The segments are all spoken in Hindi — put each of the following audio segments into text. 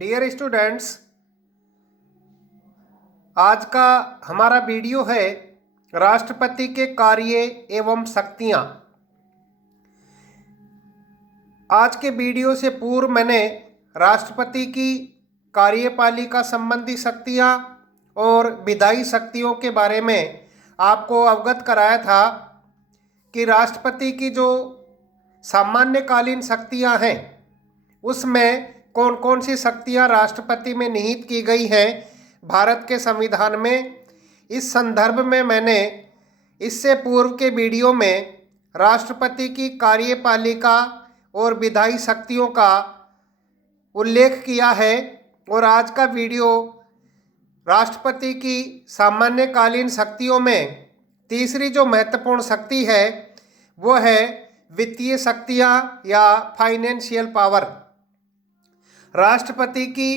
डियर स्टूडेंट्स, आज का हमारा वीडियो है राष्ट्रपति के कार्य एवं शक्तियां। आज के वीडियो से पूर्व मैंने राष्ट्रपति की कार्यपालिका संबंधी शक्तियां और विधायी शक्तियों के बारे में आपको अवगत कराया था कि राष्ट्रपति की जो सामान्यकालीन शक्तियां हैं उसमें कौन कौन सी शक्तियां राष्ट्रपति में निहित की गई हैं भारत के संविधान में। इस संदर्भ में मैंने इससे पूर्व के वीडियो में राष्ट्रपति की कार्यपालिका और विधायी शक्तियों का उल्लेख किया है और आज का वीडियो राष्ट्रपति की सामान्यकालीन शक्तियों में तीसरी जो महत्वपूर्ण शक्ति है वो है वित्तीय शक्तियां या फाइनेंशियल पावर। राष्ट्रपति की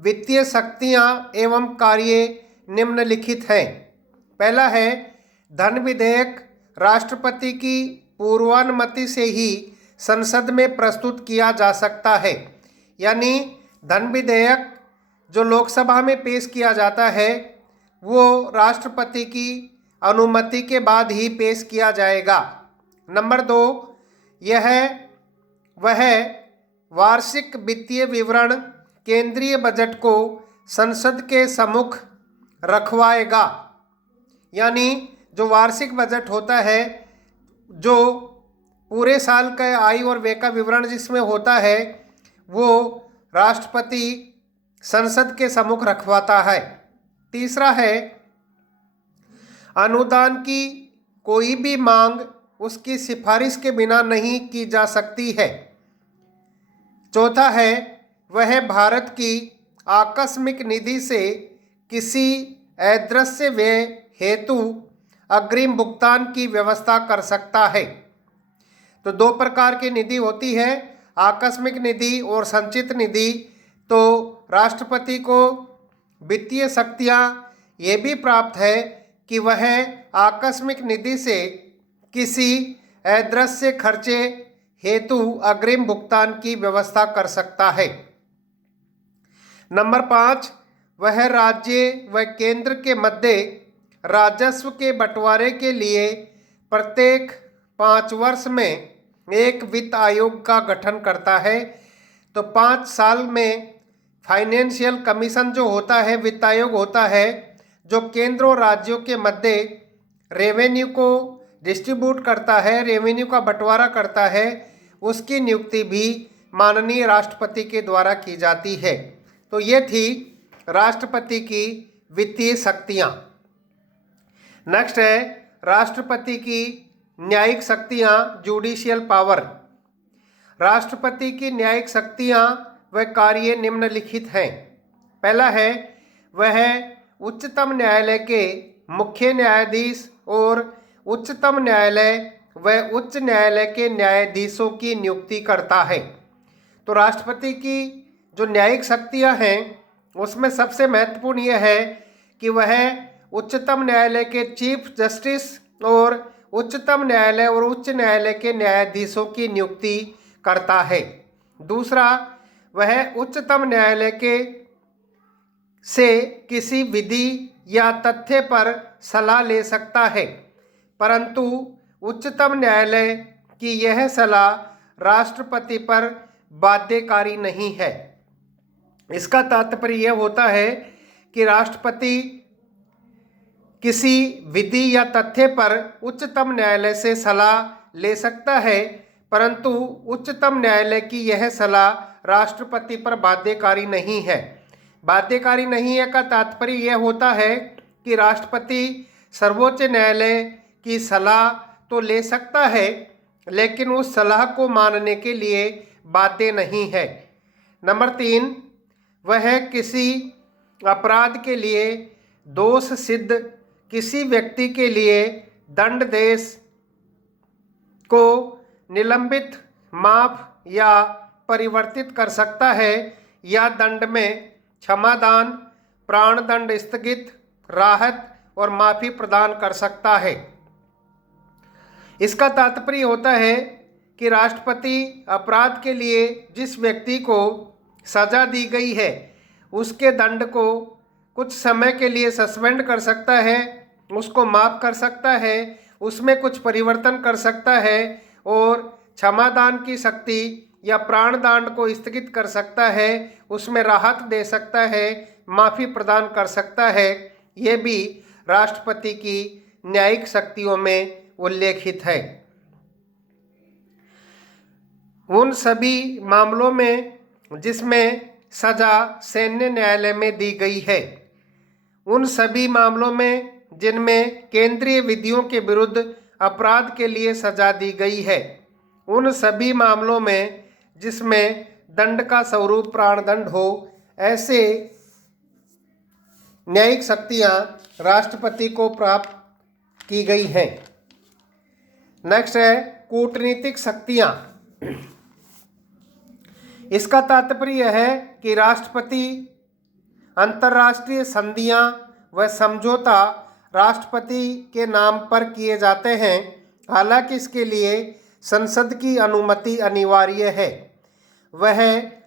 वित्तीय शक्तियां एवं कार्य निम्नलिखित हैं। पहला है धन विधेयक। राष्ट्रपति की पूर्वानुमति से ही संसद में प्रस्तुत किया जा सकता है, यानी धन विधेयक जो लोकसभा में पेश किया जाता है वो राष्ट्रपति की अनुमति के बाद ही पेश किया जाएगा। नंबर 2, वह वार्षिक वित्तीय विवरण केंद्रीय बजट को संसद के सम्मुख रखवाएगा, यानी जो वार्षिक बजट होता है, जो पूरे साल का आय और व्यय का विवरण जिसमें होता है, वो राष्ट्रपति संसद के सम्मुख रखवाता है। तीसरा है अनुदान की कोई भी मांग उसकी सिफारिश के बिना नहीं की जा सकती है। चौथा है वह भारत की आकस्मिक निधि से किसी अदृश्य व्यय हेतु अग्रिम भुगतान की व्यवस्था कर सकता है। तो दो प्रकार की निधि होती है, आकस्मिक निधि और संचित निधि। तो राष्ट्रपति को वित्तीय शक्तियाँ ये भी प्राप्त है कि वह आकस्मिक निधि से किसी अदृश्य खर्चे हेतु अग्रिम भुगतान की व्यवस्था कर सकता है। नंबर 5, वह राज्य व केंद्र के मध्य राजस्व के बंटवारे के लिए प्रत्येक 5 वर्ष में एक वित्त आयोग का गठन करता है। तो 5 साल में फाइनेंशियल कमीशन जो होता है, वित्त आयोग होता है, जो केंद्र और राज्यों के मध्य रेवेन्यू को डिस्ट्रीब्यूट करता है, रेवेन्यू का बंटवारा करता है, उसकी नियुक्ति भी माननीय राष्ट्रपति के द्वारा की जाती है। तो ये थी राष्ट्रपति की वित्तीय शक्तियाँ। नेक्स्ट है राष्ट्रपति की न्यायिक शक्तियाँ, जुडिशियल पावर। राष्ट्रपति की न्यायिक शक्तियाँ व कार्य निम्नलिखित हैं। पहला है वह उच्चतम न्यायालय के मुख्य न्यायाधीश और उच्चतम न्यायालय व उच्च न्यायालय के न्यायाधीशों की नियुक्ति करता है। तो राष्ट्रपति की जो न्यायिक शक्तियां हैं उसमें सबसे महत्वपूर्ण यह है कि वह उच्चतम न्यायालय के चीफ जस्टिस और उच्चतम न्यायालय और उच्च न्यायालय के न्यायाधीशों की नियुक्ति करता है। दूसरा, वह उच्चतम न्यायालय के से किसी विधि या तथ्य पर सलाह ले सकता है, परंतु उच्चतम न्यायालय की यह सलाह राष्ट्रपति पर बाध्यकारी नहीं है। इसका तात्पर्य यह होता है कि राष्ट्रपति किसी विधि या तथ्य पर उच्चतम न्यायालय से सलाह ले सकता है, परंतु उच्चतम न्यायालय की यह सलाह राष्ट्रपति पर बाध्यकारी नहीं है। बाध्यकारी नहीं है का तात्पर्य यह होता है कि राष्ट्रपति सर्वोच्च न्यायालय की सलाह तो ले सकता है, लेकिन उस सलाह को मानने के लिए बाध्य नहीं है। नंबर 3, वह किसी अपराध के लिए दोष सिद्ध किसी व्यक्ति के लिए दंडादेश को निलंबित, माफ या परिवर्तित कर सकता है या दंड में क्षमादान, प्राणदंड स्थगित, राहत और माफी प्रदान कर सकता है। इसका तात्पर्य होता है कि राष्ट्रपति अपराध के लिए जिस व्यक्ति को सजा दी गई है उसके दंड को कुछ समय के लिए सस्पेंड कर सकता है, उसको माफ़ कर सकता है, उसमें कुछ परिवर्तन कर सकता है और क्षमादान की शक्ति या प्राणदान को स्थगित कर सकता है, उसमें राहत दे सकता है, माफ़ी प्रदान कर सकता है। ये भी राष्ट्रपति की न्यायिक शक्तियों में उल्लेखित है। उन सभी मामलों में जिसमें सजा सैन्य न्यायालय में दी गई है, उन सभी मामलों में जिनमें केंद्रीय विधियों के विरुद्ध अपराध के लिए सजा दी गई है, उन सभी मामलों में जिसमें दंड का स्वरूप प्राणदंड हो, ऐसे न्यायिक शक्तियां राष्ट्रपति को प्राप्त की गई हैं। नेक्स्ट है कूटनीतिक शक्तियां। इसका तात्पर्य है कि राष्ट्रपति अंतर्राष्ट्रीय संधियां व समझौता राष्ट्रपति के नाम पर किए जाते हैं, हालांकि इसके लिए संसद की अनुमति अनिवार्य है। वह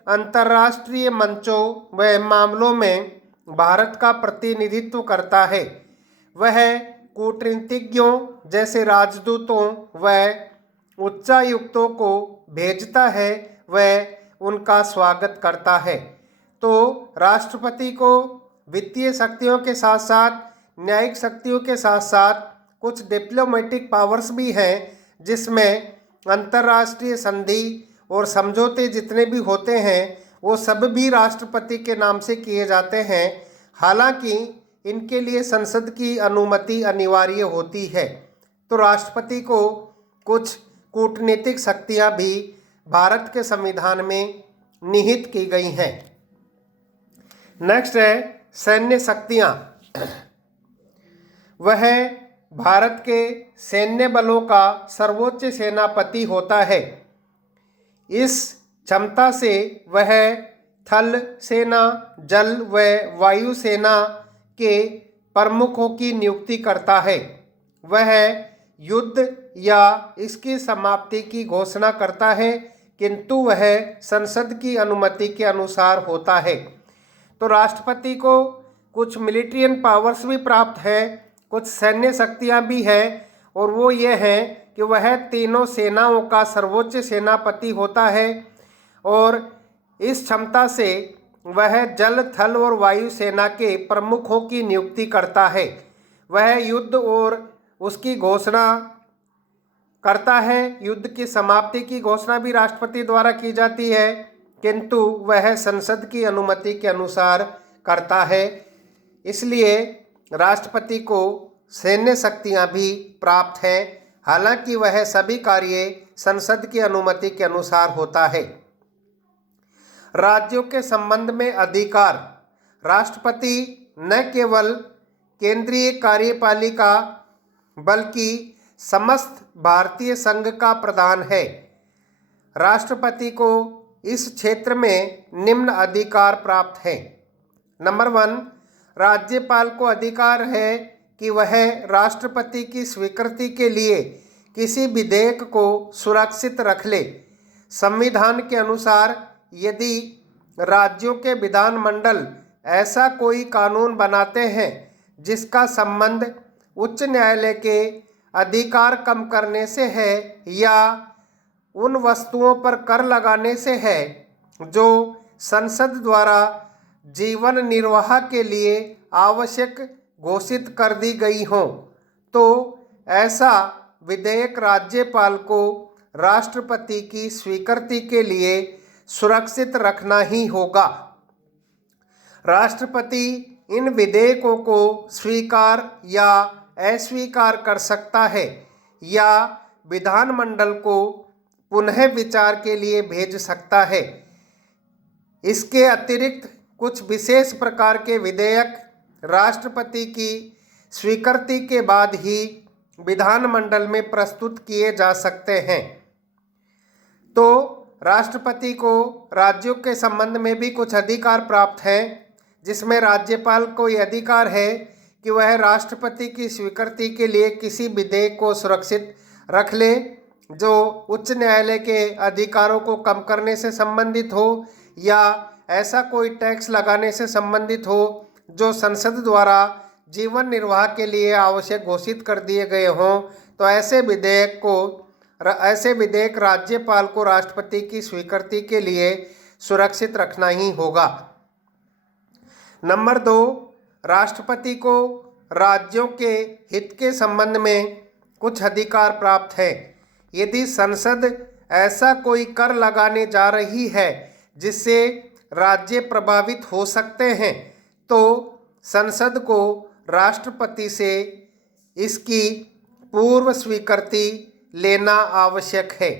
अंतर्राष्ट्रीय मंचों व मामलों में भारत का प्रतिनिधित्व करता है। वह कूटनीतिज्ञों जैसे राजदूतों व उच्चायुक्तों को भेजता है व उनका स्वागत करता है। तो राष्ट्रपति को वित्तीय शक्तियों के साथ साथ न्यायिक शक्तियों के साथ साथ कुछ डिप्लोमेटिक पावर्स भी हैं, जिसमें अंतर्राष्ट्रीय संधि और समझौते जितने भी होते हैं वो सब भी राष्ट्रपति के नाम से किए जाते हैं। हालांकि इनके लिए संसद की अनुमति अनिवार्य होती है। तो राष्ट्रपति को कुछ कूटनीतिक शक्तियां भी भारत के संविधान में निहित की गई हैं। नेक्स्ट है सैन्य शक्तियां। वह भारत के सैन्य बलों का सर्वोच्च सेनापति होता है। इस क्षमता से वह थल सेना, जल व वायु सेना के प्रमुखों की नियुक्ति करता है। वह युद्ध या इसकी समाप्ति की घोषणा करता है, किंतु वह संसद की अनुमति के अनुसार होता है। तो राष्ट्रपति को कुछ मिलिट्रियन पावर्स भी प्राप्त है, कुछ सैन्य शक्तियां भी हैं, और वो ये हैं कि वह तीनों सेनाओं का सर्वोच्च सेनापति होता है और इस क्षमता से वह जल, थल और वायु सेना के प्रमुखों की नियुक्ति करता है। वह युद्ध और उसकी घोषणा करता है। युद्ध की समाप्ति की घोषणा भी राष्ट्रपति द्वारा की जाती है, किंतु वह संसद की अनुमति के अनुसार करता है। इसलिए राष्ट्रपति को सैन्य शक्तियां भी प्राप्त हैं, हालांकि वह सभी कार्य संसद की अनुमति के अनुसार होता है। राज्यों के संबंध में अधिकार। राष्ट्रपति न केवल केंद्रीय कार्यपालिका बल्कि समस्त भारतीय संघ का प्रधान है। राष्ट्रपति को इस क्षेत्र में निम्न अधिकार प्राप्त हैं। नंबर 1, राज्यपाल को अधिकार है कि वह राष्ट्रपति की स्वीकृति के लिए किसी विधेयक को सुरक्षित रख ले। संविधान के अनुसार यदि राज्यों के विधानमंडल ऐसा कोई कानून बनाते हैं जिसका संबंध उच्च न्यायालय के अधिकार कम करने से है या उन वस्तुओं पर कर लगाने से है जो संसद द्वारा जीवन निर्वाह के लिए आवश्यक घोषित कर दी गई हों, तो ऐसा विधेयक राज्यपाल को राष्ट्रपति की स्वीकृति के लिए सुरक्षित रखना ही होगा। राष्ट्रपति इन विधेयकों को स्वीकार या अस्वीकार कर सकता है या विधानमंडल को पुनः विचार के लिए भेज सकता है। इसके अतिरिक्त कुछ विशेष प्रकार के विधेयक राष्ट्रपति की स्वीकृति के बाद ही विधानमंडल में प्रस्तुत किए जा सकते हैं। तो राष्ट्रपति को राज्यों के संबंध में भी कुछ अधिकार प्राप्त हैं, जिसमें राज्यपाल को यह अधिकार है कि वह राष्ट्रपति की स्वीकृति के लिए किसी विधेयक को सुरक्षित रख ले जो उच्च न्यायालय के अधिकारों को कम करने से संबंधित हो या ऐसा कोई टैक्स लगाने से संबंधित हो जो संसद द्वारा जीवन निर्वाह के लिए आवश्यक घोषित कर दिए गए हों, तो ऐसे विधेयक राज्यपाल को राष्ट्रपति की स्वीकृति के लिए सुरक्षित रखना ही होगा। नंबर 2, राष्ट्रपति को राज्यों के हित के संबंध में कुछ अधिकार प्राप्त है। यदि संसद ऐसा कोई कर लगाने जा रही है जिससे राज्य प्रभावित हो सकते हैं, तो संसद को राष्ट्रपति से इसकी पूर्व स्वीकृति लेना आवश्यक है।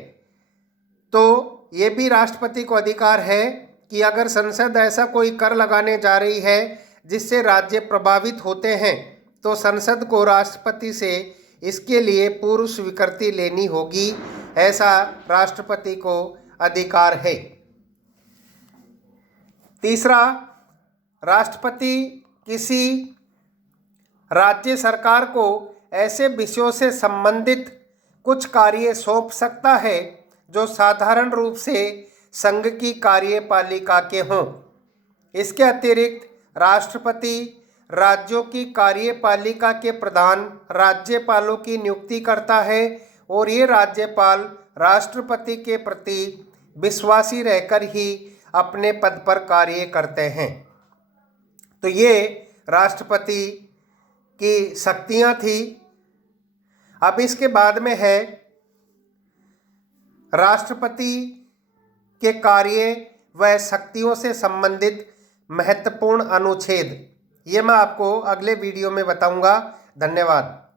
तो ये भी राष्ट्रपति को अधिकार है कि अगर संसद ऐसा कोई कर लगाने जा रही है जिससे राज्य प्रभावित होते हैं, तो संसद को राष्ट्रपति से इसके लिए पूर्व स्वीकृति लेनी होगी। ऐसा राष्ट्रपति को अधिकार है। तीसरा, राष्ट्रपति किसी राज्य सरकार को ऐसे विषयों से संबंधित कुछ कार्य सौंप सकता है जो साधारण रूप से संघ की कार्यपालिका के हों। इसके अतिरिक्त राष्ट्रपति राज्यों की कार्यपालिका के प्रधान राज्यपालों की नियुक्ति करता है और ये राज्यपाल राष्ट्रपति के प्रति विश्वासी रहकर ही अपने पद पर कार्य करते हैं। तो ये राष्ट्रपति की शक्तियाँ थी। अब इसके बाद में है राष्ट्रपति के कार्य व शक्तियों से संबंधित महत्वपूर्ण अनुच्छेद। ये मैं आपको अगले वीडियो में बताऊंगा। धन्यवाद।